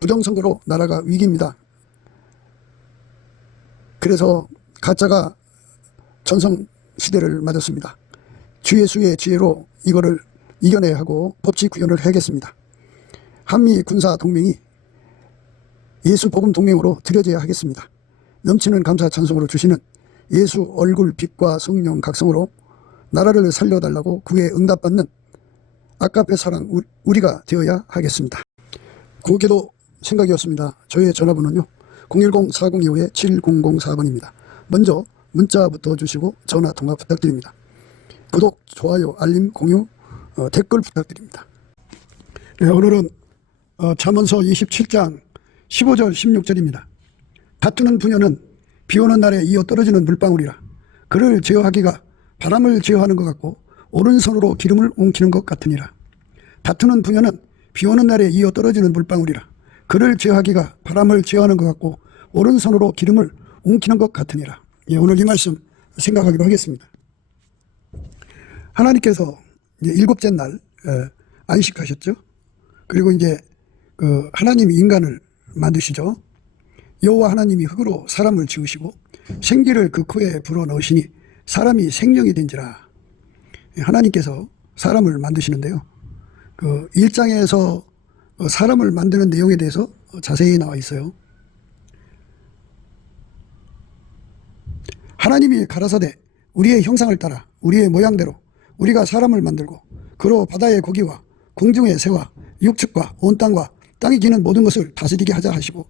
부정선거로 나라가 위기입니다. 그래서 가짜가 전성시대를 맞았습니다. 주 예수의 지혜로 이거를 이겨내야 하고 법치 구현을 해야겠습니다. 한미 군사 동맹이 예수 복음 동맹으로 들여져야 하겠습니다. 넘치는 감사 찬송으로 주시는 예수 얼굴 빛과 성령 각성으로 나라를 살려달라고 구에 응답받는 아까페 사랑 우리가 되어야 하겠습니다. 구기도 생각이었습니다. 저의 전화번호는요 010-4025-7004번입니다. 먼저 문자부터 주시고 전화 통화 부탁드립니다. 구독, 좋아요, 알림, 공유, 댓글 부탁드립니다. 네, 오늘은 잠언서 27장 15절 16절입니다. 다투는 부녀는 비오는 날에 이어 떨어지는 물방울이라. 그를 제어하기가 바람을 제어하는 것 같고 오른손으로 기름을 웅키는 것 같으니라. 다투는 부녀는 비오는 날에 이어 떨어지는 물방울이라. 그를 제어하기가 바람을 제어하는 것 같고 오른손으로 기름을 웅키는 것 같으니라. 예, 오늘 이 말씀 생각하기로 하겠습니다. 하나님께서 이제 일곱째 날 안식하셨죠. 그리고 이제 하나님이 인간을 만드시죠. 여호와 하나님이 흙으로 사람을 지으시고 생기를 그 코에 불어넣으시니 사람이 생명이 된지라. 하나님께서 사람을 만드시는데요. 1장에서 사람을 만드는 내용에 대해서 자세히 나와 있어요. 하나님이 가라사대 우리의 형상을 따라 우리의 모양대로 우리가 사람을 만들고 그로 바다의 고기와 공중의 새와 육축과 온 땅과 땅에 기는 모든 것을 다스리게 하자 하시고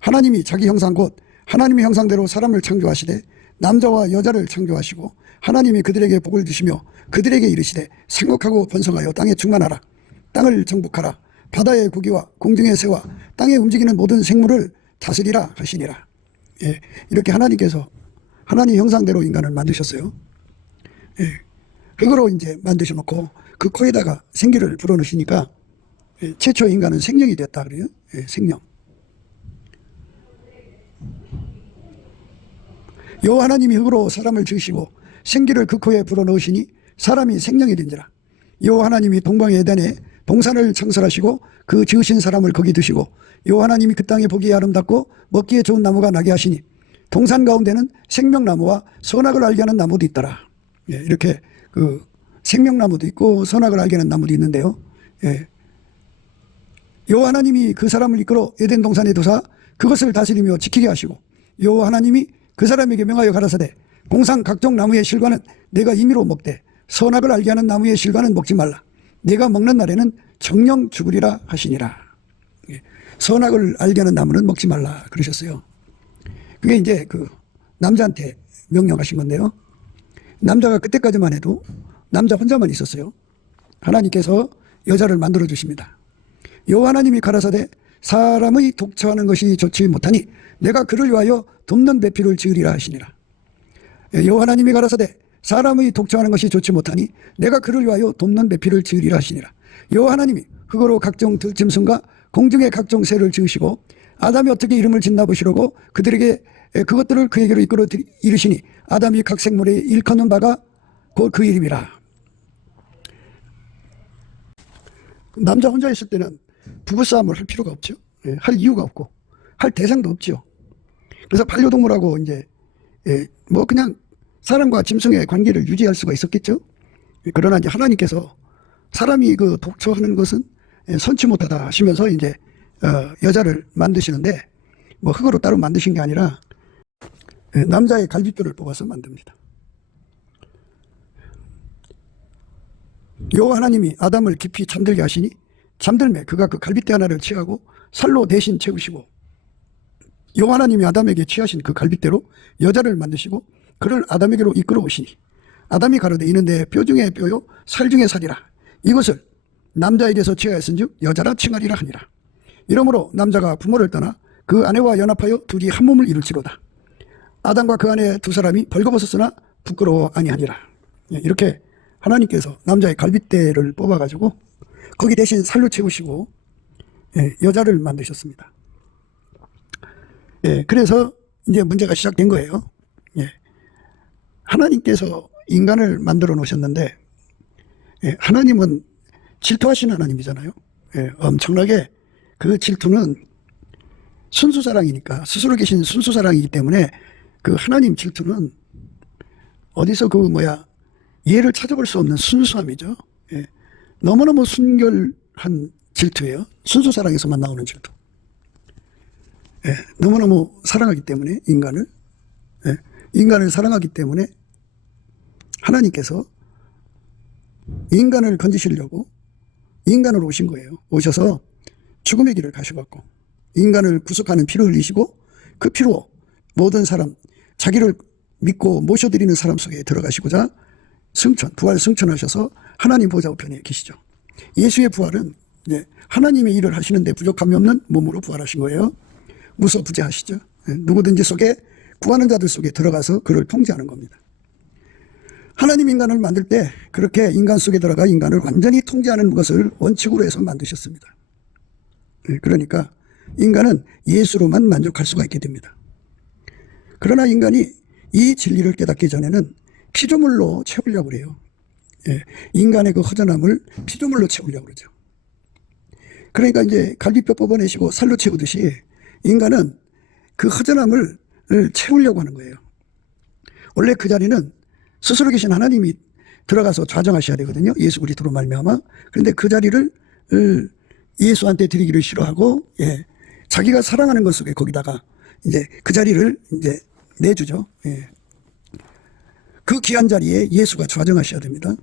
하나님이 자기 형상 곧 하나님의 형상대로 사람을 창조하시되 남자와 여자를 창조하시고 하나님이 그들에게 복을 주시며 그들에게 이르시되 생육하고 번성하여 땅에 충만하라. 땅을 정복하라. 바다의 고기와 공중의 새와 땅에 움직이는 모든 생물을 다스리라 하시니라. 예, 이렇게 하나님께서 하나님 형상대로 인간을 만드셨어요. 예, 흙으로 이제 만드셔놓고 그 코에다가 생기를 불어넣으시니까 최초 인간은 생명이 됐다 그래요. 예, 생명. 여호와 하나님이 흙으로 사람을 지으시고 생기를 그 코에 불어넣으시니 사람이 생명이 된지라. 여호와 하나님이 동방의 에덴에 동산을 창설하시고 그 지으신 사람을 거기 두시고 여호와 하나님이 그 땅에 보기에 아름답고 먹기에 좋은 나무가 나게 하시니 동산 가운데는 생명나무와 선악을 알게 하는 나무도 있더라. 예, 이렇게 생명나무도 있고 선악을 알게 하는 나무도 있는데요. 예. 여호와 하나님이 그 사람을 이끌어 에덴 동산에 두사 그것을 다스리며 지키게 하시고 여호와 하나님이 그 사람에게 명하여 가라사대 공상 각종 나무의 실과는 내가 임의로 먹되 선악을 알게 하는 나무의 실과는 먹지 말라. 내가 먹는 날에는 정령 죽으리라 하시니라. 예. 선악을 알게 하는 나무는 먹지 말라 그러셨어요. 그게 이제 남자한테 명령하신 건데요. 남자가 그때까지만 해도 남자 혼자만 있었어요. 하나님께서 여자를 만들어 주십니다. 여호와 하나님이 가라사대 사람의 독처하는 것이 좋지 못하니 내가 그를 위하여 돕는 배필을 지으리라 하시니라. 여호와 하나님이 가라사대 사람의 독처하는 것이 좋지 못하니 내가 그를 위하여 돕는 배필을 지으리라 하시니라. 여호와 하나님이 흙으로 각종 들짐승과 공중의 각종 새를 지으시고 아담이 어떻게 이름을 짓나 보시려고 그것들을 그에게로 이끌어 이르시니 아담이 각 생물에 일컫는 바가 곧 그 이름이라. 남자 혼자 있을 때는 부부싸움을 할 필요가 없죠. 할 이유가 없고 할 대상도 없죠. 그래서 반려동물하고 이제 그냥 사람과 짐승의 관계를 유지할 수가 있었겠죠. 그러나 이제 하나님께서 사람이 독처하는 것은 선치 못하다 하시면서 이제 여자를 만드시는데 흙으로 따로 만드신 게 아니라 남자의 갈비뼈를 뽑아서 만듭니다. 여호와 하나님이 아담을 깊이 잠들게 하시니 잠들매 그가 그 갈비뼈 하나를 취하고 살로 대신 채우시고 여호와 하나님이 아담에게 취하신 그 갈비뼈로 여자를 만드시고 그를 아담에게로 이끌어 오시니 아담이 가로되 이는 내 뼈 중에 뼈요 살 중에 살이라. 이것을 남자에게서 취하였은즉 여자라 칭하리라 하니라. 이러므로 남자가 부모를 떠나 그 아내와 연합하여 둘이 한 몸을 이룰지로다. 아담과 그 아내 두 사람이 벌거벗었으나 부끄러워 아니하니라. 이렇게 하나님께서 남자의 갈빗대를 뽑아가지고 거기 대신 살로 채우시고 여자를 만드셨습니다. 그래서 이제 문제가 시작된 거예요. 하나님께서 인간을 만들어 놓으셨는데 하나님은 질투하시는 하나님이잖아요. 엄청나게 그 질투는 순수사랑이니까, 스스로 계신 순수사랑이기 때문에 그 하나님 질투는 어디서 예를 찾아볼 수 없는 순수함이죠. 예. 너무너무 순결한 질투예요. 순수사랑에서만 나오는 질투. 예. 너무너무 사랑하기 때문에 인간을 사랑하기 때문에 하나님께서 인간을 건지시려고 인간으로 오신 거예요. 오셔서 죽음의 길을 가셔갖고 인간을 구속하는 피를 흘리시고 그 피로 모든 사람, 자기를 믿고 모셔드리는 사람 속에 들어가시고자 부활 승천하셔서 하나님 보좌 우편에 계시죠. 예수의 부활은 하나님의 일을 하시는데 부족함이 없는 몸으로 부활하신 거예요. 무소부재하시죠. 누구든지 속에 구하는 자들 속에 들어가서 그를 통제하는 겁니다. 하나님 인간을 만들 때 그렇게 인간 속에 들어가 인간을 완전히 통제하는 것을 원칙으로 해서 만드셨습니다. 그러니까 인간은 예수로만 만족할 수가 있게 됩니다. 그러나 인간이 이 진리를 깨닫기 전에는 피조물로 채우려고 그래요. 인간의 그 허전함을 피조물로 채우려고 그러죠. 그러니까 이제 갈비뼈 뽑아내시고 살로 채우듯이 인간은 그 허전함을 채우려고 하는 거예요. 원래 그 자리는 스스로 계신 하나님이 들어가서 좌정하셔야 되거든요. 예수 그리스도로 말미암아. 그런데 그 자리를 예수한테 드리기를 싫어하고 자기가 사랑하는 것 속에 거기다가 이제 그 자리를 이제 내주죠. 그 귀한 자리에 예수가 좌정하셔야 됩니다.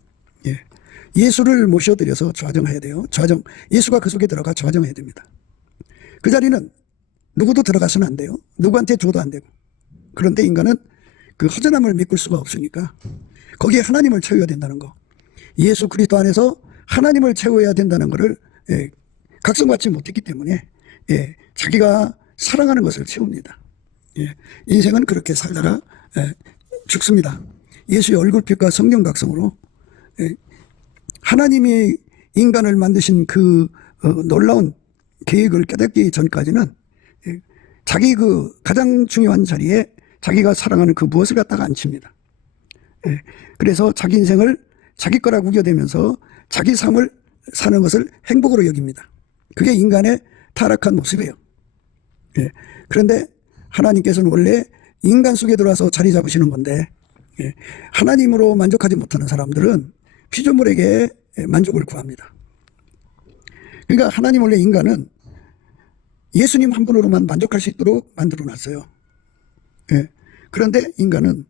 예수를 모셔드려서 좌정해야 돼요. 예수가 그 속에 들어가 좌정해야 됩니다. 그 자리는 누구도 들어가서는 안 돼요. 누구한테 줘도 안 되고. 그런데 인간은 그 허전함을 메꿀 수가 없으니까 거기에 하나님을 채워야 된다는 거. 예수 그리스도 안에서 하나님을 채워야 된다는 것을 각성받지 못했기 때문에 자기가 사랑하는 것을 채웁니다. 인생은 그렇게 살다가 죽습니다. 예수의 얼굴빛과 성령 각성으로 하나님이 인간을 만드신 그 놀라운 계획을 깨닫기 전까지는 자기 그 가장 중요한 자리에 자기가 사랑하는 그 무엇을 갖다가 안 칩니다. 그래서 자기 인생을 자기 거라고 우겨대면서 자기 삶을 사는 것을 행복으로 여깁니다. 그게 인간의 타락한 모습이에요. 그런데 하나님께서는 원래 인간 속에 들어와서 자리 잡으시는 건데 하나님으로 만족하지 못하는 사람들은 피조물에게 만족을 구합니다. 그러니까 하나님 원래 인간은 예수님 한 분으로만 만족할 수 있도록 만들어 놨어요. 그런데 인간은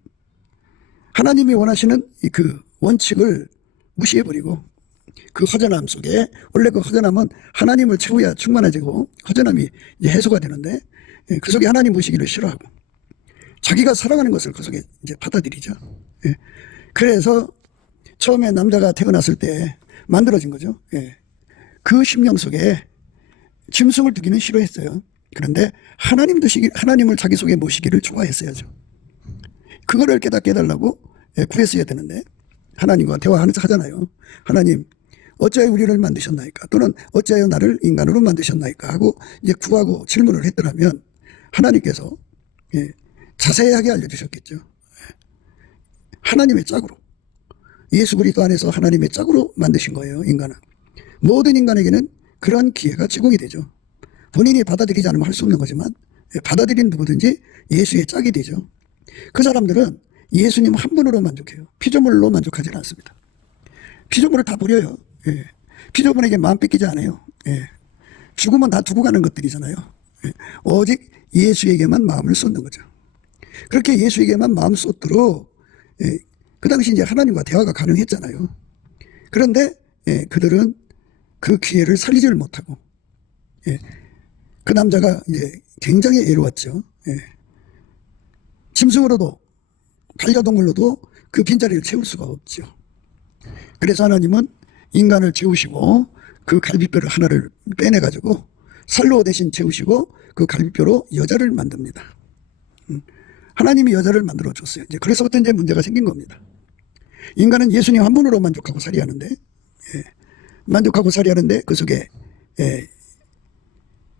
하나님이 원하시는 그 원칙을 무시해버리고 그 허전함 속에 원래 그 허전함은 하나님을 채워야 충만해지고 허전함이 이제 해소가 되는데 그 속에 하나님 모시기를 싫어하고 자기가 살아가는 것을 그 속에 이제 받아들이죠. 그래서 처음에 남자가 태어났을 때 만들어진 거죠. 그 심령 속에 짐승을 두기는 싫어했어요. 그런데 하나님을 자기 속에 모시기를 좋아했어야죠. 그거를 깨닫게 해달라고 구했어야 되는데 하나님과 대화하잖아요. 하나님 어찌하여 우리를 만드셨나이까 또는 어찌하여 나를 인간으로 만드셨나이까 하고 이제 구하고 질문을 했더라면 하나님께서 자세하게 알려주셨겠죠. 하나님의 짝으로 예수 그리스도 안에서 하나님의 짝으로 만드신 거예요. 인간은 모든 인간에게는 그러한 기회가 제공이 되죠. 본인이 받아들이지 않으면 할 수 없는 거지만 받아들인 누구든지 예수의 짝이 되죠. 그 사람들은 예수님 한 분으로 만족해요. 피조물로 만족하지는 않습니다. 피조물을 다 버려요. 피조물에게 마음 뺏기지 않아요. 죽으면 다 두고 가는 것들이잖아요. 오직 예수에게만 마음을 쏟는 거죠. 그렇게 예수에게만 마음 쏟도록 그 당시 이제 하나님과 대화가 가능했잖아요. 그런데 그들은 그 기회를 살리지를 못하고 그 남자가 이제 굉장히 애로웠죠. 짐승으로도 반려동물로도 그 빈자리를 채울 수가 없죠. 그래서 하나님은 인간을 채우시고 그 갈비뼈를 하나를 빼내가지고 살로 대신 채우시고 그 갈비뼈로 여자를 만듭니다. 하나님이 여자를 만들어 줬어요. 이제 그래서부터 이제 문제가 생긴 겁니다. 인간은 예수님 한 분으로 만족하고 살이하는데 만족하고 살이하는데 그 속에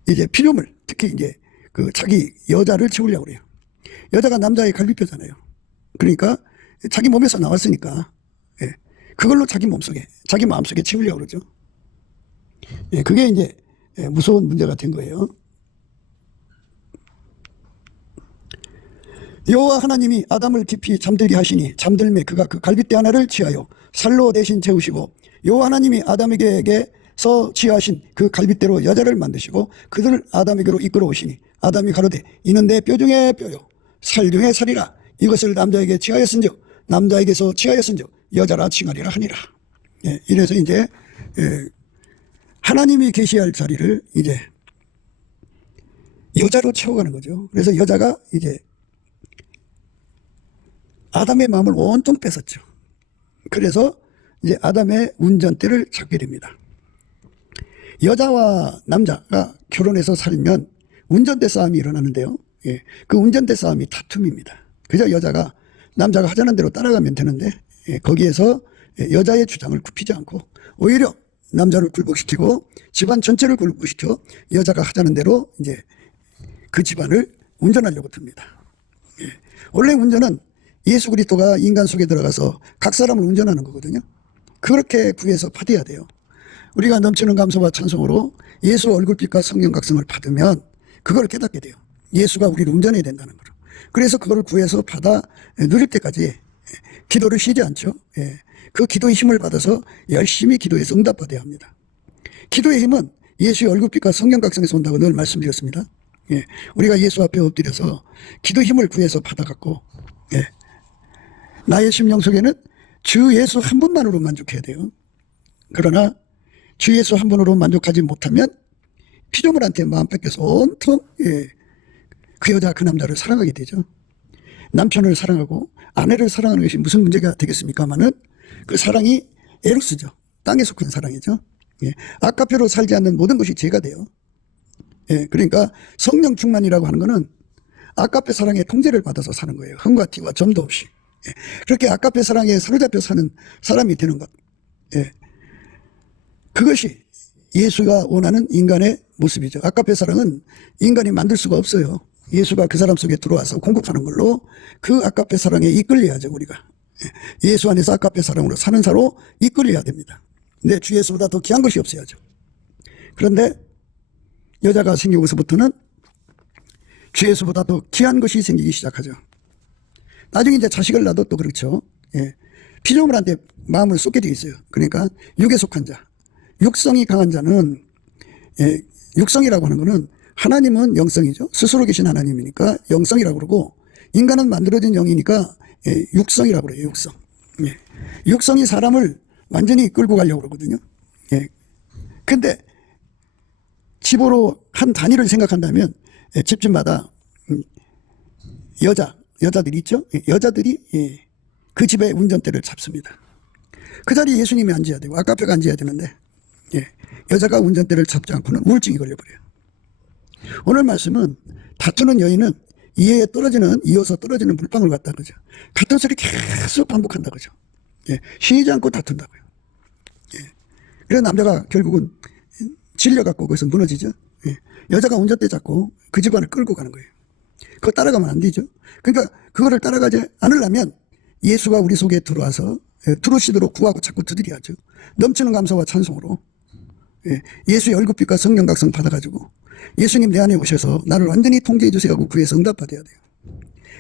이제 피조물 특히 이제 그 자기 여자를 채우려고 그래요. 여자가 남자의 갈비뼈잖아요. 그러니까 자기 몸에서 나왔으니까 그걸로 자기 몸속에 자기 마음속에 채우려고 그러죠. 그게 이제 무서운 문제가 된 거예요. 여호와 하나님이 아담을 깊이 잠들게 하시니 잠들매 그가 그 갈빗대 하나를 취하여 살로 대신 채우시고 여호와 하나님이 아담에게서 취하신 그 갈빗대로 여자를 만드시고 그들을 아담에게로 이끌어 오시니 아담이 가로되 이는 내 뼈 중에 뼈요 살 중에 살이라 이것을 남자에게 취하였은즉 남자에게서 취하였은즉 여자라 칭하리라 하니라. 예, 이래서 이제 하나님이 계시할 자리를 이제 여자로 채워가는 거죠. 그래서 여자가 이제 아담의 마음을 온통 뺏었죠. 그래서 이제 아담의 운전대를 잡게 됩니다. 여자와 남자가 결혼해서 살면 운전대 싸움이 일어나는데요. 예, 그 운전대 싸움이 다툼입니다. 그저 여자가 남자가 하자는 대로 따라가면 되는데 거기에서 여자의 주장을 굽히지 않고 오히려 남자를 굴복시키고 집안 전체를 굴복시켜 여자가 하자는 대로 이제 그 집안을 운전하려고 듭니다. 원래 운전은 예수 그리스도가 인간 속에 들어가서 각 사람을 운전하는 거거든요. 그렇게 구해서 받아야 돼요. 우리가 넘치는 감사와 찬송으로 예수 얼굴빛과 성령 각성을 받으면 그걸 깨닫게 돼요. 예수가 우리를 운전해야 된다는 거로. 그래서 그걸 구해서 받아 누릴 때까지 기도를 쉬지 않죠. 그 기도의 힘을 받아서 열심히 기도해서 응답받아야 합니다. 기도의 힘은 예수의 얼굴빛과 성령 각성에서 온다고 늘 말씀드렸습니다. 우리가 예수 앞에 엎드려서 기도 힘을 구해서 받아갖고 나의 심령 속에는 주 예수 한 분만으로 만족해야 돼요. 그러나 주 예수 한 분으로 만족하지 못하면 피조물한테 마음 뺏겨서 온통 그 여자 그 남자를 사랑하게 되죠. 남편을 사랑하고 아내를 사랑하는 것이 무슨 문제가 되겠습니까마는 그 사랑이 에로스죠. 땅에 속한 사랑이죠. 아까페로 살지 않는 모든 것이 죄가 돼요. 그러니까 성령 충만이라고 하는 것은 아까페 사랑의 통제를 받아서 사는 거예요. 흥과 티와 점도 없이. 그렇게 아까페 사랑에 사로잡혀 사는 사람이 되는 것. 그것이 예수가 원하는 인간의 모습이죠. 아까페 사랑은 인간이 만들 수가 없어요. 예수가 그 사람 속에 들어와서 공급하는 걸로 그 아까페 사랑에 이끌려야죠, 우리가. 예수 안에서 아까페 사랑으로 사는 사로 이끌려야 됩니다. 근데 주 예수보다 더 귀한 것이 없어야죠. 그런데 여자가 생기고서부터는 주 예수보다 더 귀한 것이 생기기 시작하죠. 나중에 이제 자식을 낳아도 또 그렇죠. 피조물한테 마음을 쏟게 되어 있어요. 그러니까 육에 속한 자. 육성이 강한 자는 육성이라고 하는 것은 하나님은 영성이죠. 스스로 계신 하나님이니까 영성이라고 그러고 인간은 만들어진 영이니까 육성이라고 그래요. 육성. 육성이 사람을 완전히 끌고 가려고 그러거든요. 근데 집으로 한 단위를 생각한다면 집집마다 여자들이 있죠. 여자들이 그 집의 운전대를 잡습니다. 그 자리에 예수님이 앉아야 되고 아까페가 앉아야 되는데 여자가 운전대를 잡지 않고는 우울증이 걸려버려요. 오늘 말씀은 다투는 여인은 이어서 떨어지는 물방울 같다 그죠. 같은 소리 계속 반복한다 그죠. 쉬지 않고 다툰다고요. 그래서 남자가 결국은 질려갖고 거기서 무너지죠. 여자가 운전대 잡고 그 집안을 끌고 가는 거예요. 그거 따라가면 안 되죠. 그러니까 그거를 따라가지 않으려면 예수가 우리 속에 들어와서 들어오시도록 구하고 자꾸 두드려야죠. 넘치는 감사와 찬송으로 예수의 얼굴빛과 성령 각성 받아가지고 예수님 내 안에 오셔서 나를 완전히 통제해 주세요 하고 구해서 응답받아야 돼요.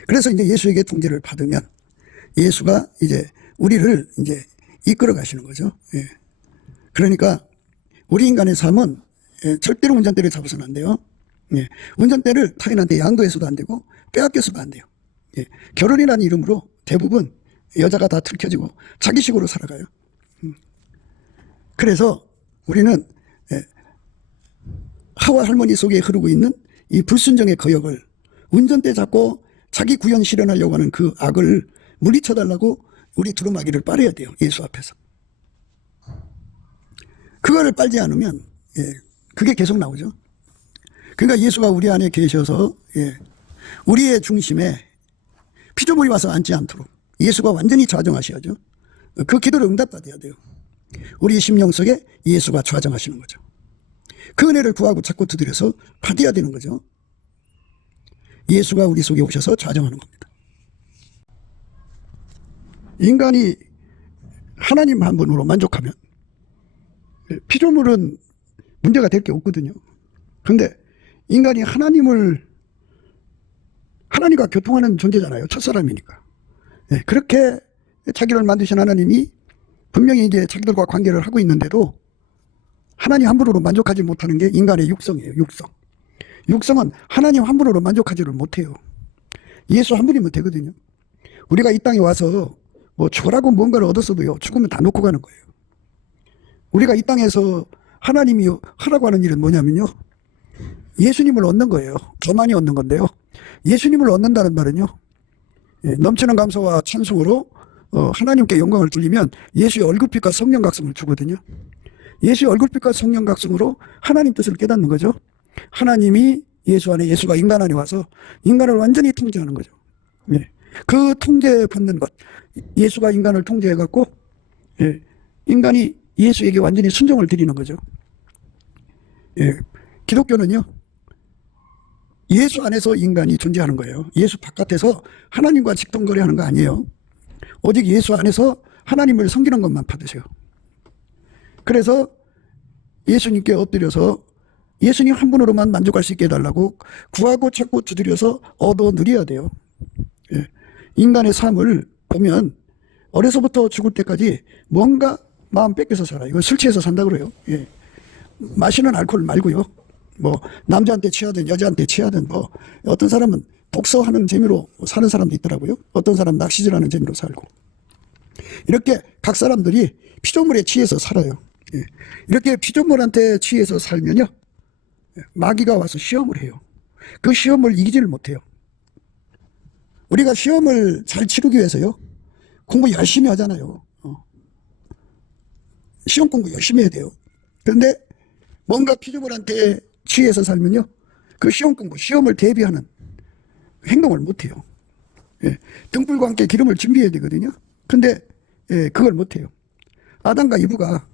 그래서 이제 예수에게 통제를 받으면 예수가 이제 우리를 이제 이끌어 가시는 거죠. 그러니까 우리 인간의 삶은 절대로 운전대를 잡아서는 안 돼요. 운전대를 타인한테 양도해서도 안 되고 빼앗겨서도 안 돼요. 결혼이라는 이름으로 대부분 여자가 다 들켜지고 자기식으로 살아가요. 그래서 우리는 하와 할머니 속에 흐르고 있는 이 불순종의 거역을 운전대 잡고 자기 구현 실현하려고 하는 그 악을 물리쳐달라고 우리 두루마기를 빨아야 돼요. 예수 앞에서. 그거를 빨지 않으면 그게 계속 나오죠. 그러니까 예수가 우리 안에 계셔서 우리의 중심에 피조물이 와서 앉지 않도록 예수가 완전히 좌정하셔야죠. 그 기도를 응답받아야 돼요. 우리 심령 속에 예수가 좌정하시는 거죠. 그 은혜를 구하고 자꾸 두드려서 받아야 되는 거죠. 예수가 우리 속에 오셔서 좌정하는 겁니다. 인간이 하나님 한 분으로 만족하면 피조물은 문제가 될 게 없거든요. 그런데 인간이 하나님을 하나님과 교통하는 존재잖아요. 첫사람이니까. 예, 그렇게 자기를 만드신 하나님이 분명히 이제 자기들과 관계를 하고 있는데도 하나님 한 분으로 만족하지 못하는 게 인간의 육성이에요. 육성. 육성은 하나님 한 분으로 만족하지를 못해요. 예수 한 분이면 되거든요. 우리가 이 땅에 와서 뭐 죽으라고 뭔가를 얻었어도요, 죽으면 다 놓고 가는 거예요. 우리가 이 땅에서 하나님이 하라고 하는 일은 뭐냐면요, 예수님을 얻는 거예요. 저만이 얻는 건데요. 예수님을 얻는다는 말은요, 넘치는 감사와 찬송으로 하나님께 영광을 돌리면 예수의 얼굴빛과 성령 각성을 주거든요. 예수의 얼굴빛과 성령 각성으로 하나님 뜻을 깨닫는 거죠. 하나님이 예수 안에, 예수가 인간 안에 와서 인간을 완전히 통제하는 거죠. 그 통제받는 것, 예수가 인간을 통제해갖고 인간이 예수에게 완전히 순종을 드리는 거죠. 기독교는요, 예수 안에서 인간이 존재하는 거예요. 예수 바깥에서 하나님과 직통거래하는 거 아니에요. 오직 예수 안에서 하나님을 섬기는 것만 받으세요. 그래서 예수님께 엎드려서 예수님 한 분으로만 만족할 수 있게 해달라고 구하고 찾고 두드려서 얻어 누려야 돼요. 인간의 삶을 보면 어려서부터 죽을 때까지 뭔가 마음 뺏겨서 살아요. 이거 술 취해서 산다 그래요. 마시는 알코올 말고요. 뭐 남자한테 취하든 여자한테 취하든, 뭐 어떤 사람은 독서하는 재미로 사는 사람도 있더라고요. 어떤 사람 낚시질하는 재미로 살고. 이렇게 각 사람들이 피조물에 취해서 살아요. 이렇게 피조물한테 취해서 살면요, 마귀가 와서 시험을 해요. 그 시험을 이기지를 못해요. 우리가 시험을 잘 치르기 위해서요, 공부 열심히 하잖아요. 시험 공부 열심히 해야 돼요. 그런데 뭔가 피조물한테 취해서 살면요, 그 시험 공부, 시험을 대비하는 행동을 못해요. 등불과 함께 기름을 준비해야 되거든요. 근데 그걸 못해요. 아담과 이브가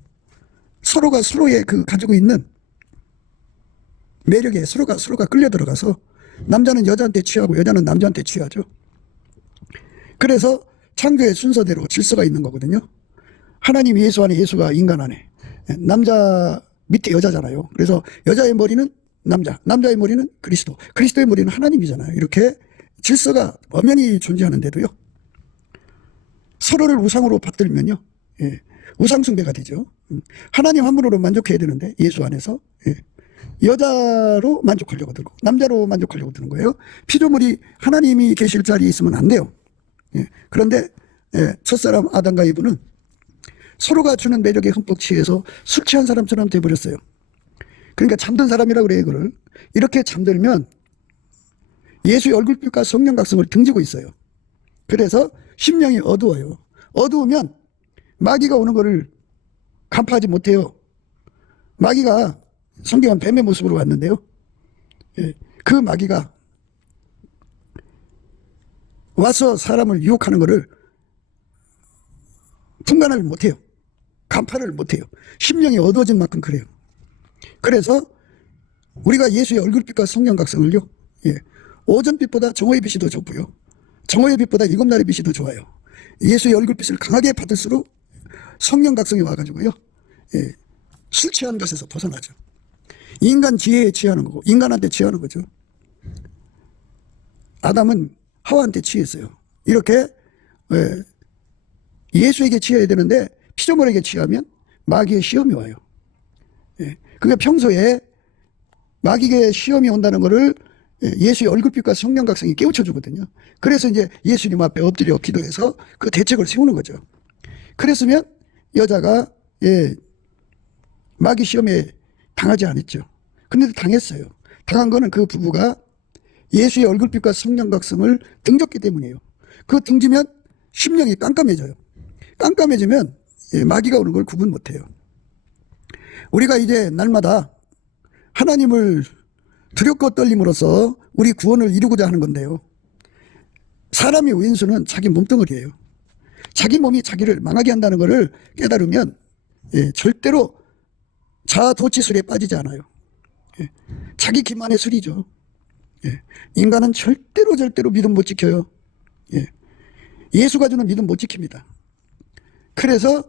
서로가 서로의 그 가지고 있는 매력에 서로가 끌려 들어가서 남자는 여자한테 취하고 여자는 남자한테 취하죠. 그래서 창조의 순서대로 질서가 있는 거거든요. 하나님 예수 안에, 예수가 인간 안에, 남자 밑에 여자잖아요. 그래서 여자의 머리는 남자, 남자의 머리는 그리스도, 그리스도의 머리는 하나님이잖아요. 이렇게 질서가 엄연히 존재하는데도요, 서로를 우상으로 받들면요, 우상 숭배가 되죠. 하나님 한 분으로 만족해야 되는데 예수 안에서 여자로 만족하려고 들고 남자로 만족하려고 드는 거예요. 피조물이 하나님이 계실 자리에 있으면 안 돼요. 그런데 첫사람 아담과 이브는 서로가 주는 매력에 흠뻑 취해서 술 취한 사람처럼 돼버렸어요. 그러니까 잠든 사람이라고 그래요. 이거를 이렇게 잠들면 예수의 얼굴빛과 성령 각성을 등지고 있어요. 그래서 심령이 어두워요. 어두우면 마귀가 오는 거를 간파하지 못해요. 마귀가 성경은 뱀의 모습으로 왔는데요, 그 마귀가 와서 사람을 유혹하는 거를 분간을 못해요. 간파를 못해요. 심령이 어두워진 만큼 그래요. 그래서 우리가 예수의 얼굴빛과 성령 각성을요, 오전빛보다 정오의 빛이 더 좋고요, 정오의 빛보다 일곱날의 빛이 더 좋아요. 예수의 얼굴빛을 강하게 받을수록 성령 각성이 와가지고요, 술 취한 것에서 벗어나죠. 인간 지혜에 취하는 거고 인간한테 취하는 거죠. 아담은 하와한테 취했어요. 이렇게 예수에게 취해야 되는데 피조물에게 취하면 마귀의 시험이 와요. 그러니까 평소에 마귀의 시험이 온다는 것을 예수의 얼굴빛과 성령 각성이 깨우쳐 주거든요. 그래서 이제 예수님 앞에 엎드려 기도해서 그 대책을 세우는 거죠. 그랬으면 여자가 마귀 시험에 당하지 않았죠. 근데 당했어요. 당한 거는 그 부부가 예수의 얼굴빛과 성령 각성을 등졌기 때문이에요. 그 등지면 심령이 깜깜해져요. 깜깜해지면 마귀가 오는 걸 구분 못해요. 우리가 이제 날마다 하나님을 두렵고 떨림으로써 우리 구원을 이루고자 하는 건데요, 사람의 왼수는 자기 몸뚱어리예요. 자기 몸이 자기를 망하게 한다는 것을 깨달으면 절대로 자아도취술에 빠지지 않아요. 자기 기만의 술이죠. 인간은 절대로 믿음 못 지켜요. 예수가 주는 믿음 못 지킵니다. 그래서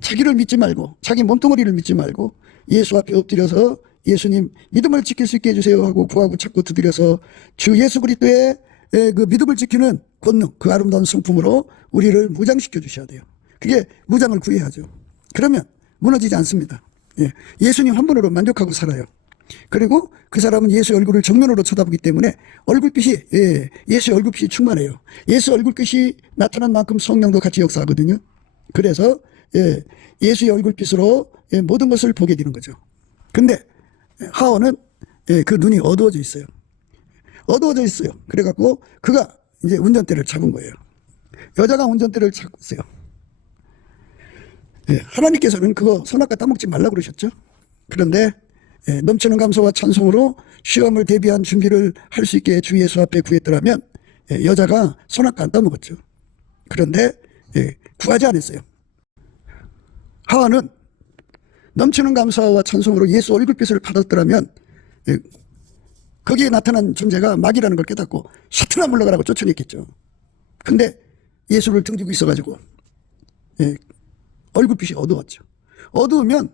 자기를 믿지 말고 자기 몸뚱어리를 믿지 말고 예수 앞에 엎드려서 예수님 믿음을 지킬 수 있게 해주세요 하고 구하고 찾고 두드려서 주 예수 그리스도의 그 믿음을 지키는 권능, 그 아름다운 성품으로 우리를 무장시켜 주셔야 돼요. 그게 무장을 구해야죠. 그러면 무너지지 않습니다. 예수님 한 분으로 만족하고 살아요. 그리고 그 사람은 예수의 얼굴을 정면으로 쳐다보기 때문에 얼굴빛이, 예수의 얼굴빛이 충만해요. 예수 얼굴빛이 나타난 만큼 성령도 같이 역사하거든요. 그래서 예수의 얼굴빛으로 모든 것을 보게 되는 거죠. 근데 하원은 그 눈이 어두워져 있어요. 어두워져 있어요. 그래갖고 그가 이제 운전대를 잡은 거예요. 여자가 운전대를 잡고 있어요. 하나님께서는 그거 선악과 따먹지 말라고 그러셨죠. 그런데 넘치는 감사와 찬송으로 시험을 대비한 준비를 할 수 있게 주 예수 앞에 구했더라면 여자가 선악과 안 따먹었죠. 그런데 구하지 않았어요. 하와는 넘치는 감사와 찬송으로 예수 얼굴빛을 받았더라면 거기에 나타난 존재가 마귀라는 걸 깨닫고 사탄아 물러가라고 쫓아냈겠죠. 근데 예수를 등지고 있어가지고 얼굴빛이 어두웠죠. 어두우면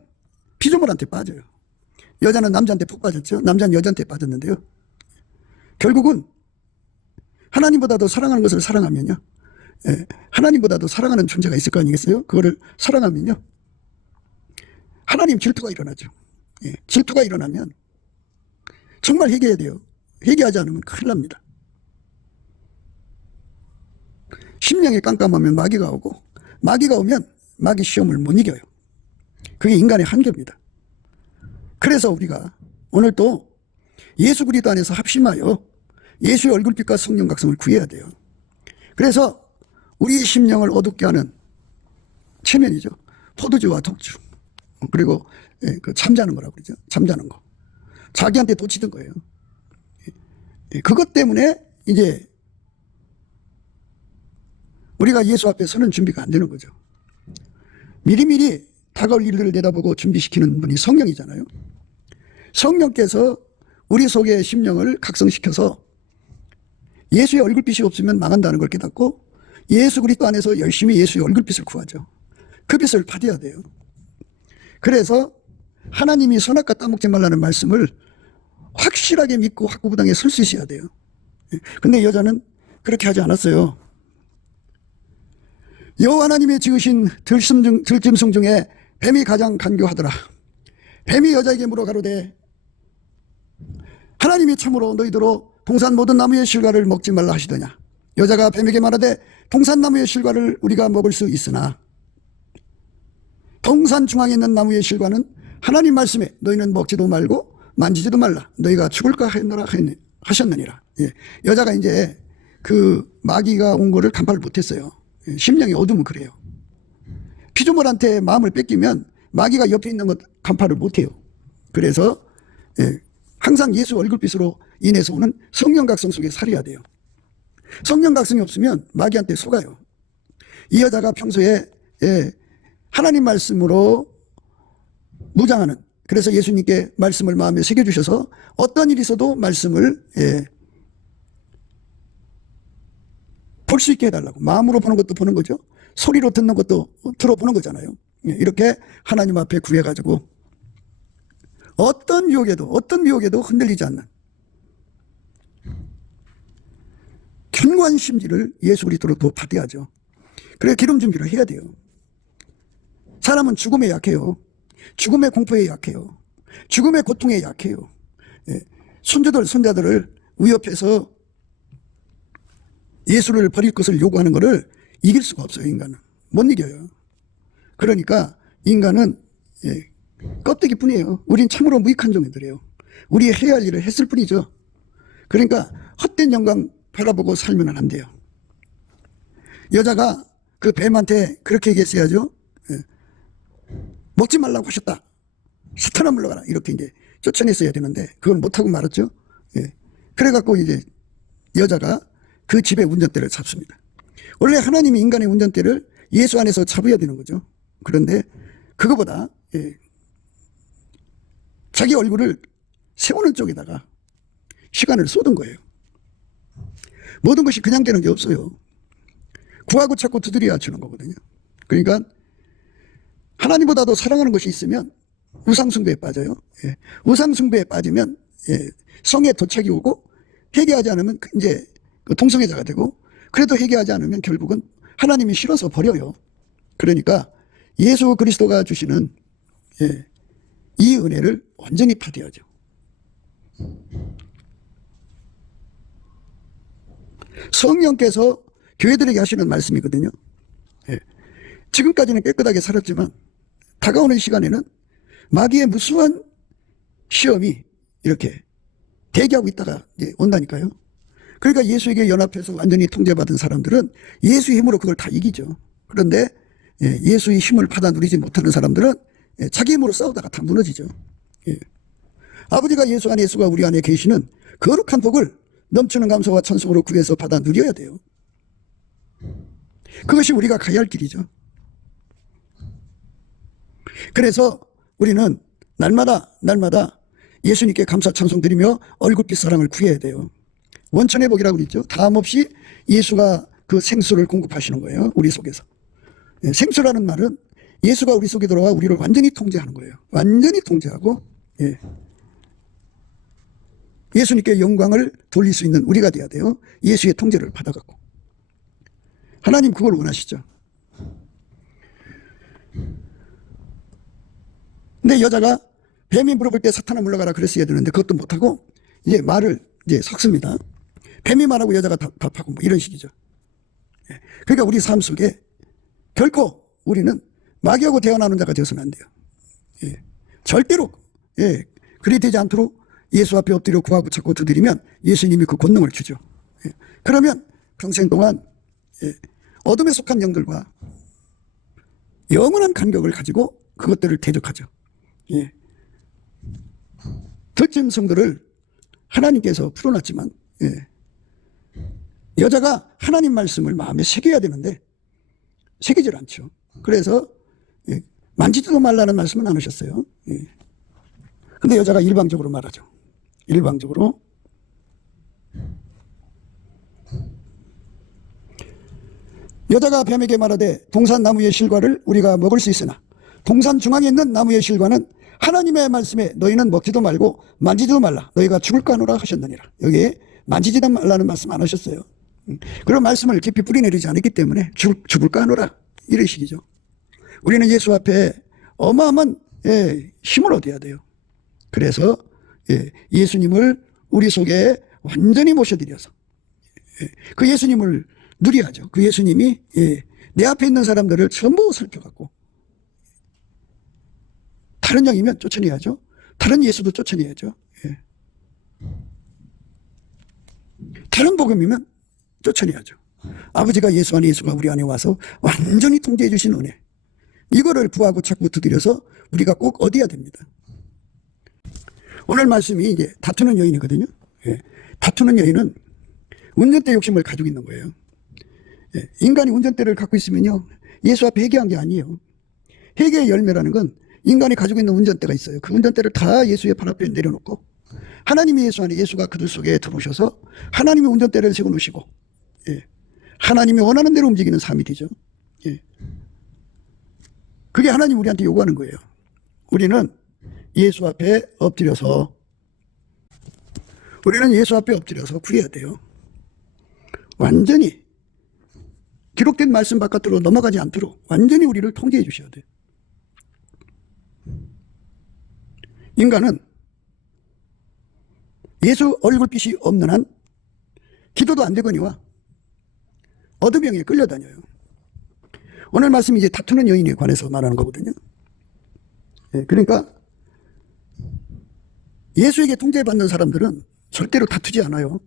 피조물한테 빠져요. 여자는 남자한테 푹 빠졌죠. 남자는 여자한테 빠졌는데요. 결국은 하나님보다도 사랑하는 것을 사랑하면요. 하나님보다도 사랑하는 존재가 있을 거 아니겠어요? 그거를 사랑하면요. 하나님 질투가 일어나죠. 질투가 일어나면 정말 회개해야 돼요. 회개하지 않으면 큰일 납니다. 심령이 깜깜하면 마귀가 오고 마귀가 오면 마귀 시험을 못 이겨요. 그게 인간의 한계입니다. 그래서 우리가 오늘 또 예수 그리스도 안에서 합심하여 예수의 얼굴빛과 성령 각성을 구해야 돼요. 그래서 우리의 심령을 어둡게 하는 체면이죠. 포도주와 독주. 그리고 그 잠자는 거라고 그러죠. 잠자는 거. 자기한테 도치던 거예요. 그것 때문에 이제 우리가 예수 앞에 서는 준비가 안 되는 거죠. 미리미리 다가올 일들을 내다보고 준비시키는 분이 성령이잖아요. 성령께서 우리 속의 심령을 각성시켜서 예수의 얼굴빛이 없으면 망한다는 걸 깨닫고 예수 그리스도 안에서 열심히 예수의 얼굴빛을 구하죠. 그 빛을 받아야 돼요. 그래서 하나님이 선악과 따먹지 말라는 말씀을 확실하게 믿고 확고부당에 설 수 있어야 돼요. 근데 여자는 그렇게 하지 않았어요. 여호와 하나님의 지으신 들짐승 중에 뱀이 가장 간교하더라. 뱀이 여자에게 물어 가로되 하나님이 참으로 너희더러 동산 모든 나무의 실과를 먹지 말라 하시더냐. 여자가 뱀에게 말하되 동산나무의 실과를 우리가 먹을 수 있으나 동산 중앙에 있는 나무의 실과는 하나님 말씀에 너희는 먹지도 말고 만지지도 말라. 너희가 죽을까 하셨느니라. 여자가 이제 그 마귀가 온 거를 간파를 못했어요. 심령이 어두우면 그래요. 피조물한테 마음을 뺏기면 마귀가 옆에 있는 것 간파를 못해요. 그래서 항상 예수 얼굴빛으로 인해서 오는 성령 각성 속에 살아야 돼요. 성령 각성이 없으면 마귀한테 속아요. 이 여자가 평소에 하나님 말씀으로 무장하는, 그래서 예수님께 말씀을 마음에 새겨주셔서 어떤 일이 있어도 말씀을 볼 수 있게 해달라고. 마음으로 보는 것도 보는 거죠. 소리로 듣는 것도 들어보는 거잖아요. 이렇게 하나님 앞에 구해가지고 어떤 미혹에도 흔들리지 않는 견고한 심지를 예수 그리스도로 또 받아야죠. 그래 기름 준비를 해야 돼요. 사람은 죽음에 약해요. 죽음의 공포에 약해요. 죽음의 고통에 약해요. 손자들을 위협해서 예수를 버릴 것을 요구하는 것을 이길 수가 없어요. 인간은 못 이겨요. 그러니까 인간은 껍데기뿐이에요. 우린 참으로 무익한 종들이에요. 우리 해야 할 일을 했을 뿐이죠. 그러니까 헛된 영광 바라보고 살면 안 돼요. 여자가 그 뱀한테 그렇게 얘기했어야죠. 먹지 말라고 하셨다. 사탄아 물러가라. 이렇게 이제 쫓아냈어야 되는데 그걸 못하고 말았죠. 그래갖고 이제 여자가 그 집의 운전대를 잡습니다. 원래 하나님이 인간의 운전대를 예수 안에서 잡아야 되는 거죠. 그런데 그거보다 자기 얼굴을 세우는 쪽에다가 시간을 쏟은 거예요. 모든 것이 그냥 되는 게 없어요. 구하고 찾고 두드려야 주는 거거든요. 그러니까 하나님보다도 사랑하는 것이 있으면 우상숭배에 빠져요. 우상숭배에 빠지면 성에 도착이 오고 회개하지 않으면 이제 그 동성애자가 되고, 그래도 회개하지 않으면 결국은 하나님이 싫어서 버려요. 그러니까 예수 그리스도가 주시는 이 은혜를 완전히 받아야죠. 성령께서 교회들에게 하시는 말씀이거든요. 지금까지는 깨끗하게 살았지만 다가오는 시간에는 마귀의 무수한 시험이 이렇게 대기하고 있다가 온다니까요. 그러니까 예수에게 연합해서 완전히 통제받은 사람들은 예수의 힘으로 그걸 다 이기죠. 그런데 예수의 힘을 받아 누리지 못하는 사람들은 자기 힘으로 싸우다가 다 무너지죠. 아버지가 예수 안에, 예수가 우리 안에 계시는 거룩한 복을 넘치는 감사와 찬송으로 구해서 받아 누려야 돼요. 그것이 우리가 가야 할 길이죠. 그래서 우리는 날마다 예수님께 감사 찬송 드리며 얼굴빛 사랑을 구해야 돼요. 원천의 복이라고 그랬죠. 다음 없이 예수가 그 생수를 공급하시는 거예요. 우리 속에서. 생수라는 말은 예수가 우리 속에 들어와 우리를 완전히 통제하는 거예요. 완전히 통제하고 예수님께 영광을 돌릴 수 있는 우리가 돼야 돼요. 예수의 통제를 받아갖고. 하나님 그걸 원하시죠. 근데 여자가 뱀이 물어볼 때 사탄아 물러가라 그랬어야 되는데 그것도 못하고 이제 말을 섞습니다. 뱀이 말하고 여자가 답하고 뭐 이런 식이죠. 그러니까 우리 삶 속에 결코 우리는 마귀하고 대화하는 자가 되어서는 안 돼요. 절대로 그리 되지 않도록 예수 앞에 엎드려 구하고 찾고 두드리면 예수님이 그 권능을 주죠. 그러면 평생 동안 어둠에 속한 영들과 영원한 간격을 가지고 그것들을 대적하죠. 들짐 성들을 하나님께서 풀어놨지만 여자가 하나님 말씀을 마음에 새겨야 되는데 새기질 않죠. 그래서 만지지도 말라는 말씀은 안 하셨어요. 근데 여자가 일방적으로 말하죠. 일방적으로. 여자가 뱀에게 말하되 동산 나무의 실과를 우리가 먹을 수 있으나 동산 중앙에 있는 나무의 실과는 하나님의 말씀에 너희는 먹지도 말고 만지지도 말라 너희가 죽을까 하노라 하셨느니라. 여기에 만지지도 말라는 말씀 안 하셨어요. 그런 말씀을 깊이 뿌리내리지 않았기 때문에 죽을까 하노라 이런 식이죠. 우리는 예수 앞에 어마어마한 힘을 얻어야 돼요. 그래서 예수님을 우리 속에 완전히 모셔드려서 그 예수님을 누려야죠. 그 예수님이 내 앞에 있는 사람들을 전부 살펴갖고 다른 영이면 쫓아내야죠. 다른 예수도 쫓아내야죠. 다른 복음이면 쫓아내야죠. 아버지가 예수 안에, 예수가 우리 안에 와서 완전히 통제해 주신 은혜, 이거를 구하고 찾고 두드려서 우리가 꼭 얻어야 됩니다. 오늘 말씀이 이제 다투는 여인이거든요. 다투는 여인은 운전대 욕심을 가지고 있는 거예요. 인간이 운전대를 갖고 있으면요, 예수 앞에 회개한 게 아니에요. 회개의 열매라는 건 인간이 가지고 있는 운전대가 있어요. 그 운전대를 다 예수의 발 앞에 내려놓고 하나님이 예수 안에, 예수가 그들 속에 들어오셔서 하나님이 운전대를 세워놓으시고 하나님이 원하는 대로 움직이는 삶이 되죠. 그게 하나님 우리한테 요구하는 거예요. 우리는 예수 앞에 엎드려서 구해야 돼요. 완전히 기록된 말씀 바깥으로 넘어가지 않도록 완전히 우리를 통제해 주셔야 돼요. 인간은 예수 얼굴빛이 없는 한 기도도 안 되거니와 어둠형에 끌려다녀요. 오늘 말씀이 이제 다투는 여인에 관해서 말하는 거거든요. 그러니까 예수에게 통제받는 사람들은 절대로 다투지 않아요.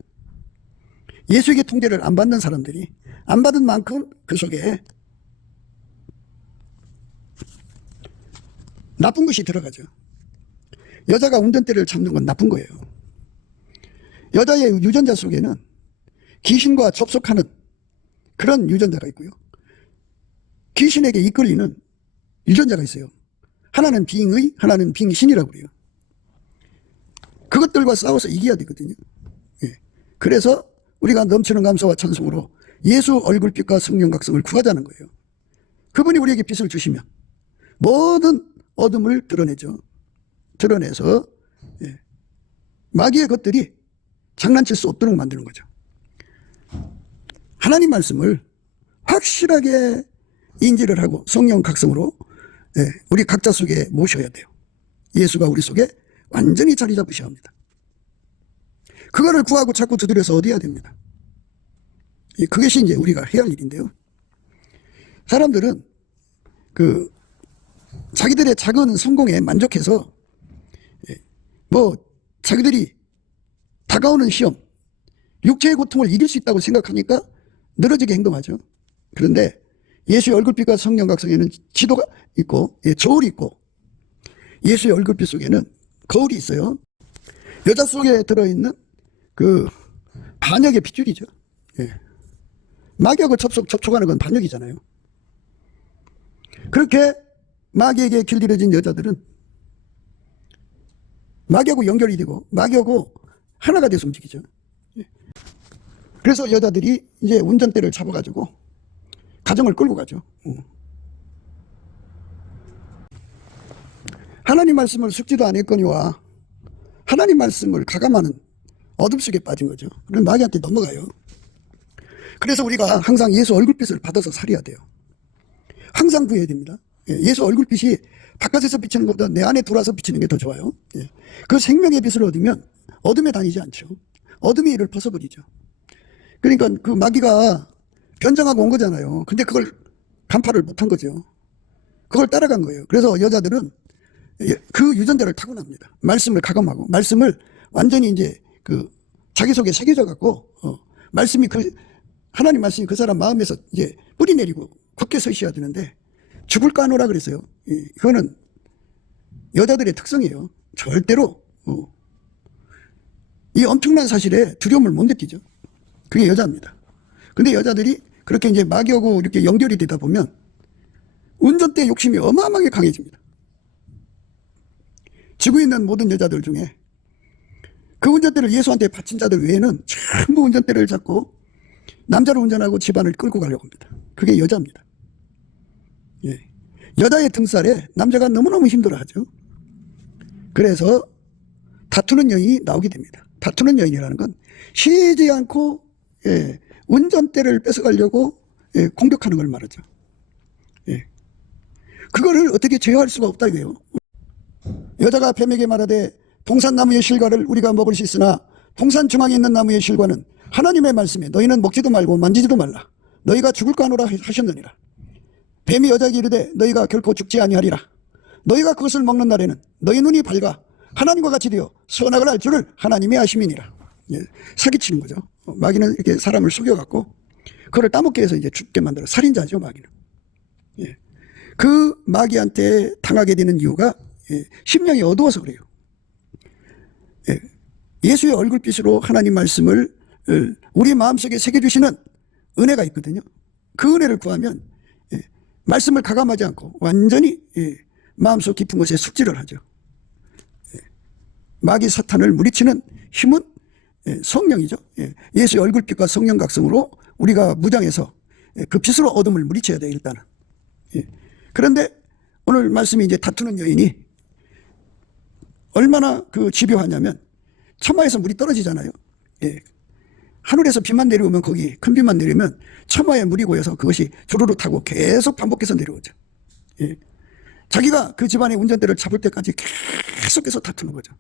예수에게 통제를 안 받는 사람들이 안 받은 만큼 그 속에 나쁜 것이 들어가죠. 여자가 운전대를 잡는 건 나쁜 거예요. 여자의 유전자 속에는 귀신과 접속하는 그런 유전자가 있고요. 귀신에게 이끌리는 유전자가 있어요. 하나는 빙의, 하나는 빙신이라고 그래요. 그것들과 싸워서 이겨야 되거든요. 그래서 우리가 넘치는 감사와 찬송으로 예수 얼굴빛과 성령 각성을 구하자는 거예요. 그분이 우리에게 빛을 주시면 모든 어둠을 드러내죠. 드러내서 마귀의 것들이 장난칠 수 없도록 만드는 거죠. 하나님 말씀을 확실하게 인지를 하고 성령 각성으로 우리 각자 속에 모셔야 돼요. 예수가 우리 속에 완전히 자리 잡으셔야 합니다. 그거를 구하고 자꾸 두드려서 얻어야 됩니다. 그것이 이제 우리가 해야 할 일인데요. 사람들은 자기들의 작은 성공에 만족해서 자기들이 다가오는 시험, 육체의 고통을 이길 수 있다고 생각하니까 늘어지게 행동하죠. 그런데 예수의 얼굴빛과 성령 각성에는 지도가 있고 저울이 있고 예수의 얼굴빛 속에는 거울이 있어요. 여자 속에 들어있는 반역의 핏줄이죠. 마귀하고 접촉하는 건 반역이잖아요. 그렇게 마귀에게 길들여진 여자들은 마귀하고 연결이 되고 마귀하고 하나가 돼서 움직이죠. 그래서 여자들이 이제 운전대를 잡아가지고 가정을 끌고 가죠. 하나님 말씀을 숙지도 안 했거니와 하나님 말씀을 가감하는 어둠 속에 빠진 거죠. 그럼 마귀한테 넘어가요. 그래서 우리가 항상 예수 얼굴빛을 받아서 살아야 돼요. 항상 구해야 됩니다. 예수 얼굴빛이 바깥에서 비치는 것보다 내 안에 들어와서 비치는 게 더 좋아요. 그 생명의 빛을 얻으면 어둠에 다니지 않죠. 어둠의 일을 벗어버리죠. 그러니까 그 마귀가 변장하고 온 거잖아요. 근데 그걸 간파를 못한 거죠. 그걸 따라간 거예요. 그래서 여자들은 그 유전자를 타고납니다. 말씀을 가감하고 말씀을 완전히 이제 자기 속에 새겨져 갖고 말씀이 하나님 말씀이 그 사람 마음에서 이제 뿌리 내리고 굳게 서 있어야 되는데 죽을까 하노라 그랬어요. 이거는 여자들의 특성이에요. 절대로 이 엄청난 사실에 두려움을 못 느끼죠. 그게 여자입니다. 근데 여자들이 그렇게 이제 마귀하고 이렇게 연결이 되다 보면 운전대 욕심이 어마어마하게 강해집니다. 지구에 있는 모든 여자들 중에 그 운전대를 예수한테 바친 자들 외에는 전부 운전대를 잡고 남자를 운전하고 집안을 끌고 가려고 합니다. 그게 여자입니다. 여자의 등살에 남자가 너무너무 힘들어하죠. 그래서 다투는 여인이 나오게 됩니다. 다투는 여인이라는 건 쉬지 않고 운전대를 뺏어가려고 공격하는 걸 말하죠. 그거를 어떻게 제어할 수가 없다 이거예요. 여자가 뱀에게 말하되 동산나무의 실과를 우리가 먹을 수 있으나 동산 중앙에 있는 나무의 실과는 하나님의 말씀에 너희는 먹지도 말고 만지지도 말라. 너희가 죽을까 하노라 하셨느니라. 뱀이 여자에게 이르되 너희가 결코 죽지 아니하리라. 너희가 그것을 먹는 날에는 너희 눈이 밝아 하나님과 같이 되어 선악을 알 줄을 하나님이 아심이니라. 사기치는 거죠. 마귀는 이렇게 사람을 속여갖고 그걸 따먹게 해서 이제 죽게 만들어. 살인자죠, 마귀는. 그 마귀한테 당하게 되는 이유가 심령이 어두워서 그래요. 예수의 얼굴빛으로 하나님 말씀을 우리 마음속에 새겨주시는 은혜가 있거든요. 그 은혜를 구하면 말씀을 가감하지 않고 완전히 마음속 깊은 곳에 숙지를 하죠. 마귀 사탄을 물리치는 힘은 성령이죠. 예수의 얼굴빛과 성령 각성으로 우리가 무장해서 그 빛으로 어둠을 물리쳐야 돼요, 일단은. 그런데 오늘 말씀이 이제 다투는 여인이 얼마나 집요하냐면 천마에서 물이 떨어지잖아요. 하늘에서 비만 내려오면 거기 큰 비만 내리면 천마에 물이 고여서 그것이 주르르 타고 계속 반복해서 내려오죠. 자기가 그 집안의 운전대를 잡을 때까지 계속해서 다투는 거죠.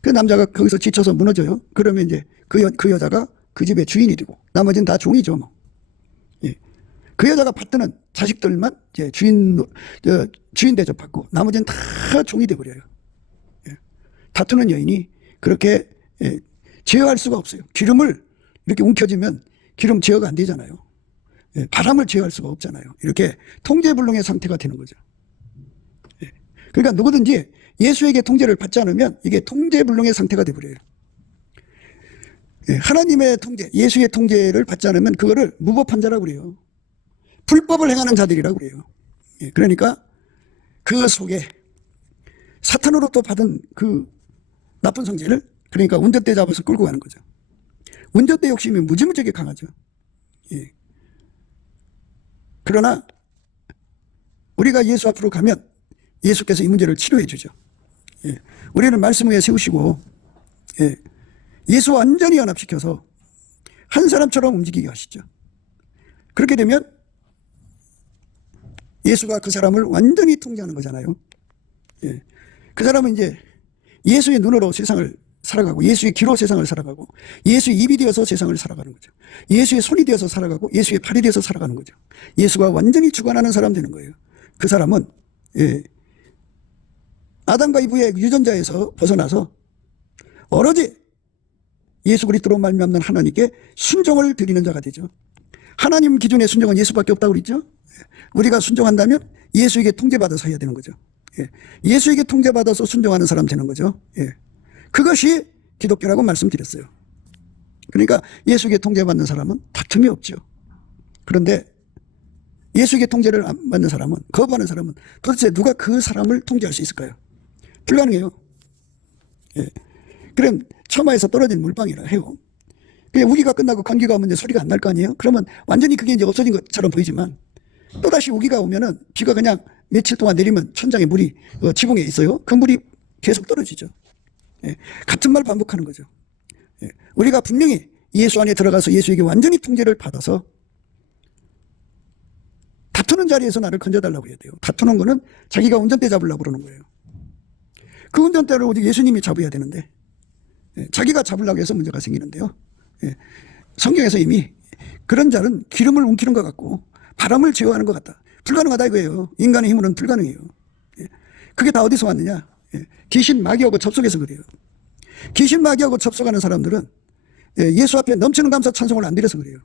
그 남자가 거기서 지쳐서 무너져요. 그러면 이제 그 여자가 그 집의 주인이 되고 나머지는 다 종이죠, 뭐. 그 여자가 받드는 자식들만 이제 주인 대접받고 나머지는 다 종이 되버려요. 다투는 여인이 그렇게 제어할 수가 없어요. 기름을 이렇게 움켜쥐면 기름 제어가 안 되잖아요. 바람을 제어할 수가 없잖아요. 이렇게 통제불능의 상태가 되는 거죠. 그러니까 누구든지 예수에게 통제를 받지 않으면 이게 통제불능의 상태가 되버려요. 하나님의 통제, 예수의 통제를 받지 않으면 그거를 무법한 자라고 그래요. 불법을 행하는 자들이라고 그래요. 그러니까 그 속에 사탄으로부터 받은 그 나쁜 성질을 그러니까 운전대 잡아서 끌고 가는 거죠. 운전대 욕심이 무지무지하게 강하죠. 그러나 우리가 예수 앞으로 가면 예수께서 이 문제를 치료해 주죠. 우리는 말씀 위에 세우시고 예수와 완전히 연합시켜서 한 사람처럼 움직이게 하시죠. 그렇게 되면 예수가 그 사람을 완전히 통제하는 거잖아요. 예. 그 사람은 이제 예수의 눈으로 세상을 살아가고 예수의 귀로 세상을 살아가고 예수의 입이 되어서 세상을 살아가는 거죠. 예수의 손이 되어서 살아가고 예수의 팔이 되어서 살아가는 거죠. 예수가 완전히 주관하는 사람 되는 거예요. 그 사람은 아담과 이브의 유전자에서 벗어나서 오로지 예수 그리스도로 말미암는 하나님께 순종을 드리는 자가 되죠. 하나님 기준의 순종은 예수밖에 없다고 그랬죠. 우리가 순종한다면 예수에게 통제받아서 해야 되는 거죠. 예수에게 통제받아서 순종하는 사람 되는 거죠. 그것이 기독교라고 말씀드렸어요. 그러니까 예수에게 통제받는 사람은 다툼이 없죠. 그런데 예수에게 통제를 안 받는 사람은, 거부하는 사람은 도대체 누가 그 사람을 통제할 수 있을까요? 불가능해요. 그럼 처마에서 떨어진 물방이라 해요. 그냥 우기가 끝나고 감기가 오면 이제 소리가 안 날 거 아니에요? 그러면 완전히 그게 이제 없어진 것처럼 보이지만 또다시 우기가 오면은 비가 그냥 며칠 동안 내리면 천장에 물이 지붕에 있어요. 그 물이 계속 떨어지죠. 같은 말 반복하는 거죠. 우리가 분명히 예수 안에 들어가서 예수에게 완전히 통제를 받아서 다투는 자리에서 나를 건져달라고 해야 돼요. 다투는 거는 자기가 운전대 잡으려고 그러는 거예요. 그 운전대를 오직 예수님이 잡아야 되는데 자기가 잡으려고 해서 문제가 생기는데요. 성경에서 이미 그런 자는 기름을 움키는 것 같고 바람을 제어하는 것 같다. 불가능하다 이거예요. 인간의 힘으로는 불가능해요. 그게 다 어디서 왔느냐? 귀신 마귀하고 접속해서 그래요. 귀신 마귀하고 접속하는 사람들은 예수 앞에 넘치는 감사 찬송을 안 드려서 그래요.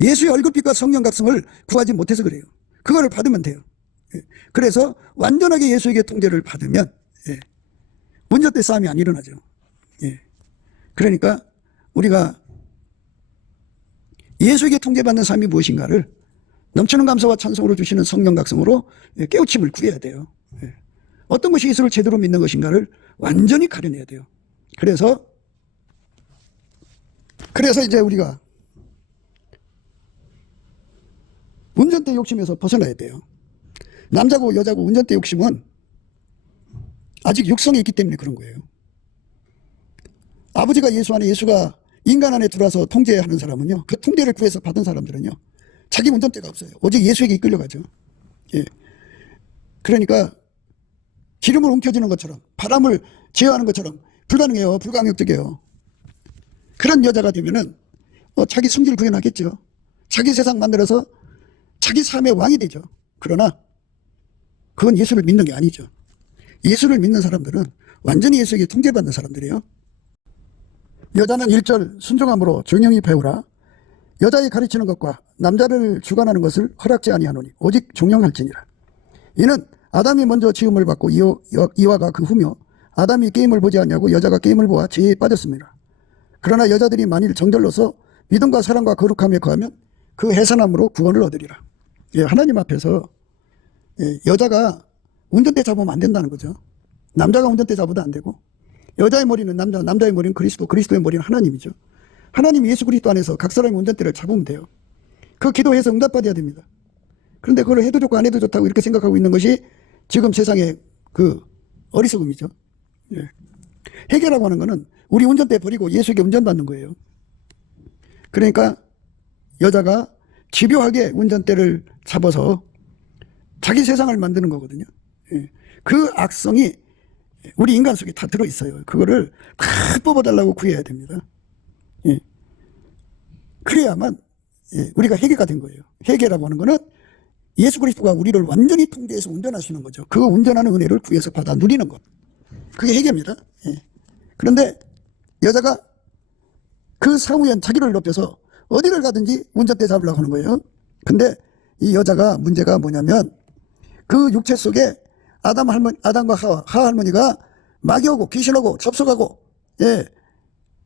예수의 얼굴빛과 성령 각성을 구하지 못해서 그래요. 그거를 받으면 돼요. 그래서 완전하게 예수에게 통제를 받으면 운전대 싸움이 안 일어나죠. 그러니까 우리가 예수에게 통제받는 삶이 무엇인가를 넘치는 감사와 찬송으로 주시는 성령 각성으로 깨우침을 구해야 돼요. 어떤 것이 예수를 제대로 믿는 것인가를 완전히 가려내야 돼요. 그래서 이제 우리가 운전대 욕심에서 벗어나야 돼요. 남자고 여자고 운전대 욕심은 아직 육성에 있기 때문에 그런 거예요. 아버지가 예수 안에, 예수가 인간 안에 들어와서 통제하는 사람은요, 그 통제를 구해서 받은 사람들은요, 자기 운전대가 없어요. 오직 예수에게 이끌려가죠. 그러니까 기름을 움켜쥐는 것처럼, 바람을 제어하는 것처럼 불가능해요. 불가항력적이에요. 그런 여자가 되면은 자기 승질 구현하겠죠. 자기 세상 만들어서 자기 삶의 왕이 되죠. 그러나 그건 예수를 믿는 게 아니죠. 예수를 믿는 사람들은 완전히 예수에게 통제받는 사람들이에요. 여자는 1절 순종함으로 종영히 배우라. 여자의 가르치는 것과 남자를 주관하는 것을 허락지 아니하노니 오직 종영할지니라. 이는 아담이 먼저 지음을 받고 이와가 그 후며 아담이 게임을 보지 않냐고 여자가 게임을 보아 죄에 빠졌습니다. 그러나 여자들이 만일 정절로서 믿음과 사랑과 거룩함에 거하면 그 해산함으로 구원을 얻으리라. 하나님 앞에서 여자가 운전대 잡으면 안 된다는 거죠. 남자가 운전대 잡아도 안 되고, 여자의 머리는 남자, 남자의 머리는 그리스도, 그리스도의 머리는 하나님이죠. 하나님 예수 그리스도 안에서 각 사람이 운전대를 잡으면 돼요. 그 기도해서 응답받아야 됩니다. 그런데 그걸 해도 좋고 안 해도 좋다고 이렇게 생각하고 있는 것이 지금 세상의 그 어리석음이죠. 해결하고 하는 거는 우리 운전대 버리고 예수에게 운전받는 거예요. 그러니까 여자가 집요하게 운전대를 잡아서 자기 세상을 만드는 거거든요. 그 악성이 우리 인간 속에 다 들어있어요. 그거를 팍 뽑아달라고 구해야 됩니다. 그래야만 우리가 회개가 된 거예요. 회개라고 하는 거는 예수 그리스도가 우리를 완전히 통제해서 운전하시는 거죠. 그 운전하는 은혜를 구해서 받아 누리는 것. 그게 회개입니다. 그런데 여자가 그 사후엔 자기를 높여서 어디를 가든지 운전대 잡으려고 하는 거예요. 근데 이 여자가 문제가 뭐냐면 그 육체 속에 아담과 하와 할머니가 마귀하고 귀신하고 접속하고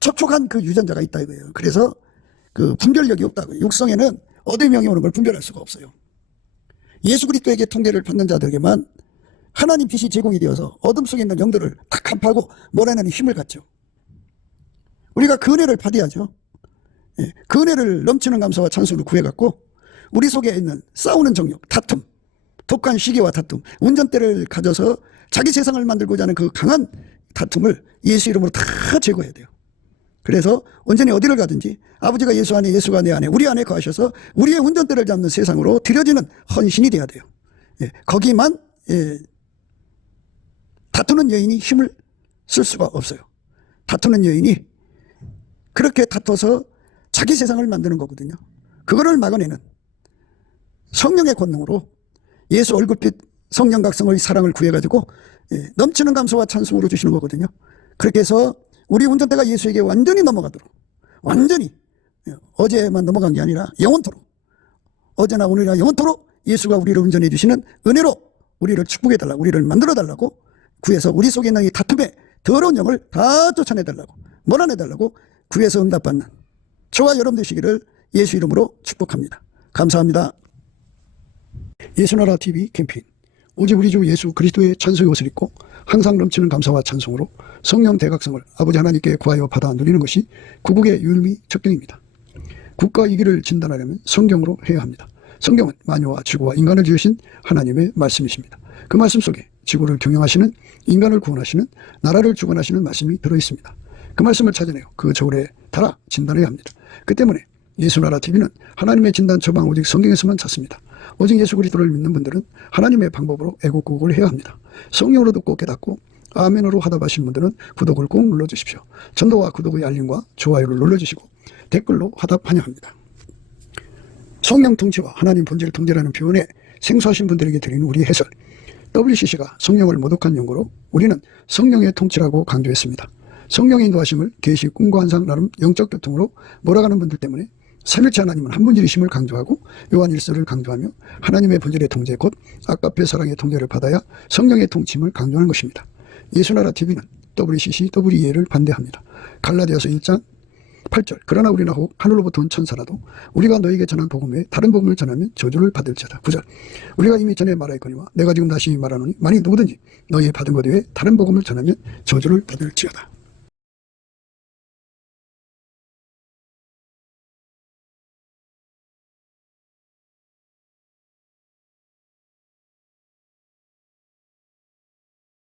촉촉한 그 유전자가 있다 이거예요. 그래서 그 분별력이 없다고요. 육성에는 어둠의 영이 오는 걸 분별할 수가 없어요. 예수 그리스도에게 통제를 받는 자들에게만 하나님 빛이 제공이 되어서 어둠 속에 있는 영들을 탁 간파하고 몰아내는 힘을 갖죠. 우리가 그 은혜를 받아야죠. 그 은혜를 넘치는 감사와 찬송을 구해갖고 우리 속에 있는 싸우는 정욕, 다툼, 독한 시기와 다툼, 운전대를 가져서 자기 세상을 만들고자 하는 그 강한 다툼을 예수 이름으로 다 제거해야 돼요. 그래서 온전히 어디를 가든지 아버지가 예수 안에 예수가 내 안에 우리 안에 거하셔서 우리의 운전대를 잡는 세상으로 들여지는 헌신이 돼야 돼요. 예, 거기만 다투는 여인이 힘을 쓸 수가 없어요. 다투는 여인이 그렇게 다퉈서 자기 세상을 만드는 거거든요. 그거를 막아내는 성령의 권능으로 예수 얼굴빛 성령 각성의 사랑을 구해가지고 넘치는 감사와 찬송으로 주시는 거거든요. 그렇게 해서 우리 운전대가 예수에게 완전히 넘어가도록, 완전히 어제만 넘어간 게 아니라 영원토록, 어제나 오늘이나 영원토록 예수가 우리를 운전해 주시는 은혜로 우리를 축복해 달라고, 우리를 만들어 달라고 구해서 우리 속에 있는 이 다툼의 더러운 영을 다 쫓아내 달라고, 몰아내 달라고 구해서 응답받는 저와 여러분 되시기를 예수 이름으로 축복합니다. 감사합니다. 예수나라 TV 캠페인, 오직 우리 주 예수 그리스도의 찬송의 옷을 입고 항상 넘치는 감사와 찬송으로 성령 대각성을 아버지 하나님께 구하여 받아 누리는 것이 구국의 유일미 척경입니다. 국가 이기를 진단하려면 성경으로 해야 합니다. 성경은 만유와 지구와 인간을 지으신 하나님의 말씀이십니다. 그 말씀 속에 지구를 경영하시는, 인간을 구원하시는, 나라를 주관하시는 말씀이 들어있습니다. 그 말씀을 찾아내어 그 저울에 달아 진단해야 합니다. 그 때문에 예수나라 TV는 하나님의 진단 처방 오직 성경에서만 찾습니다. 오직 예수 그리스도를 믿는 분들은 하나님의 방법으로 애국국을 해야 합니다. 성령으로 듣고 깨닫고 아멘으로 화답하신 분들은 구독을 꼭 눌러주십시오. 전도와 구독의 알림과 좋아요를 눌러주시고 댓글로 화답 환영합니다. 성령 통치와 하나님 본질 통제라는 표현에 생소하신 분들에게 드리는 우리 해설, WCC가 성령을 모독한 용어로 우리는 성령의 통치라고 강조했습니다. 성령의 인도하심을 계시, 꿈과 환상, 나름 영적 교통으로 몰아가는 분들 때문에 삼일체 하나님은 한 분이심을 강조하고 요한 1서를 강조하며 하나님의 본질의 통제, 곧 아까페 사랑의 통제를 받아야 성령의 통치임을 강조하는 것입니다. 예수나라 TV는 WCC, WEA를 반대합니다. 갈라디아서 1장 8절, 그러나 우리나 혹 하늘로부터 온 천사라도 우리가 너에게 전한 복음 외에 다른 복음을 전하면 저주를 받을지어다. 9절, 우리가 이미 전에 말하였거니와 내가 지금 다시 말하노니 만일 누구든지 너희 받은 것 외에 다른 복음을 전하면 저주를 받을지어다.